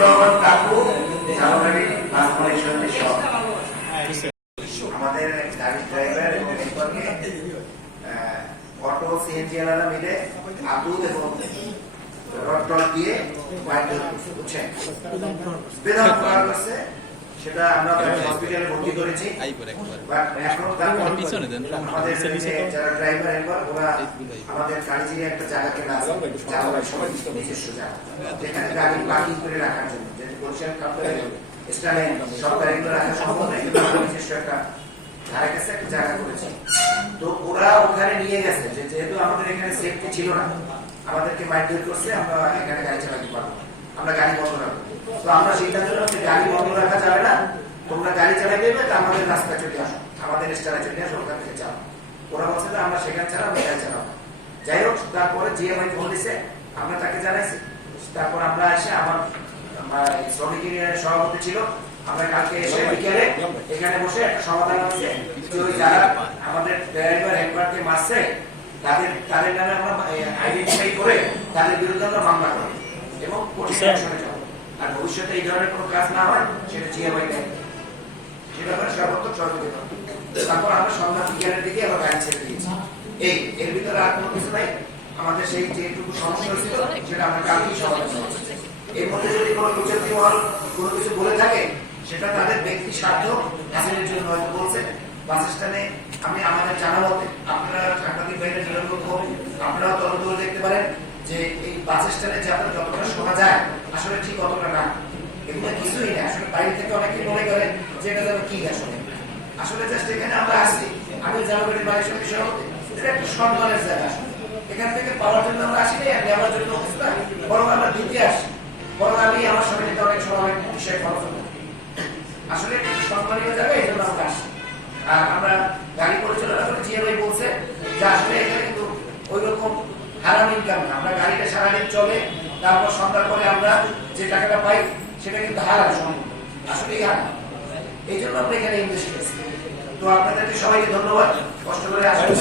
রহমান কাকু জানুয়ারি বাস কমিশনের সহ আমাদের গাড়ির ড্রাইভার এবং হেল্পারকে অটো সিএনজি ওয়ালা মিলে আবুল এবং রড দিয়ে মারধর করছে, বুঝছেন? বেদনা করা হচ্ছে, সেটা আমরা হসপিটালে ভর্তি করেছি। বাট এখন আমাদের যারা ড্রাইভার হেল্পার ওরা আমাদের গাড়ি একটা জায়গা কেনা আছে, নিজস্ব জায়গা, যেখানে গাড়ি পার্কিং করে রাখার জন্য, যেহেতু বরিশাল স্টানে সব গাড়িগুলো রাখা সম্ভব নয়, কিন্তু আমরা নিজস্ব একটা ধারে কাছে একটা জায়গা করেছি। তো ওরা ওখানে নিয়ে গেছে, যেহেতু আমাদের এখানে সেফটি ছিল না, আমাদেরকে মারধর করছে, আমরা এখানে গাড়ি চালাতে পারবো, আমরা গাড়ি বন্ধ রাখবো। তো আমরা সিদ্ধান্ত নিলাম যে গাড়ি বন্ধ রাখা যাবে না, তোমরা গাড়ি চালাই দেবে, আমাদের রাস্তায় চলে আসো, আমাদের স্টানে চলে আসো, ওখান থেকে চালাও। ওরা বলছে যে আমরা সেখানে চালাবো, এখানে চালাবো। যাই হোক, তারপরে জিএমআই ফোন দিছে, আমরা তাকে জানাইছি। তারপর আমরা এসে আমার শ্রমিক ইউনিয়নের সভাপতি ছিল, আমরা কালকে এসে বিকেলে এখানে বসে একটা সমাধান হচ্ছে, যারা আমাদের ড্রাইভার হেল্পারকে মারছে তাদের নামে আমরা আইডেন্টিফাই করে তাদের বিরুদ্ধে আমরা মামলা করি এবং কঠিন অ্যাকশনে যাব। আর ভবিষ্যতে এই ধরনের কোনো কাজ না হয় সেটা জিএমআই দেয়, সেটা আমরা সর্বোত্তম সহযোগিতা। তারপর আমরা সন্ধ্যা বিকেলের দিকে আমরা গাড়ি ছেড়ে দিয়েছি। এর ভিতরে আর কোনো কিছু নাই। আমাদের সেই যেটুকু সমস্যা হয়েছিল সেটা আমরা কালকেই সমাধান করেছি। এর মধ্যে যদি কোনো কুচক্রী মহল কোনো কিছু বলে থাকে, সেটা তাদের ব্যক্তি স্বার্থ হাসিলের জন্য হয়তো বলছে। বাস স্ট্যান্ডে আমি আমাদের জানা মতে, আপনারা সাংবাদিক ভাইরা যেরকম আপনারাও তদন্ত করে দেখতে পারেন যে এই বাস স্ট্যান্ডে যাত্রা যতটা শোনা যায় আসলে ঠিক অতটা না। এগুলো কিছুই না, আসলে বাইরে থেকে অনেকে মনে করে যে এটা যেন কি আসলে জাস্ট এখানে আমরা আসছি, আমি জামাবাড়ির বাড়ির সঙ্গে সভাপতি, এটা একটা সম্মানের জায়গা। এখান থেকে পাওয়ার জন্য আমরা আসিনি, আর নেওয়ার জন্য বরং আমরা দিতে আসি, বরং আমি আমার সঙ্গে অনেক সময় অনেক বিষয় খরচ করি। আসলে সম্মানীয় জায়গা, এই জন্য আমরা আসি। আর আমরা গাড়ি পরিচালনা করে জিএমআই বলছে যে আসলে এখানে কিন্তু ওই রকম হারাম ইনকাম না, আমরা গাড়িটা সারাদিন চলে, তারপর সন্ধ্যার পরে আমরা যে টাকাটা পাই সেটা কিন্তু হারাম সম্ভব, আসলে হারাম। এই জন্য আমরা এখানে ইনভেস্ট করেছি। তো আপনাদেরকে সবাইকে ধন্যবাদ, কষ্ট করে আসলে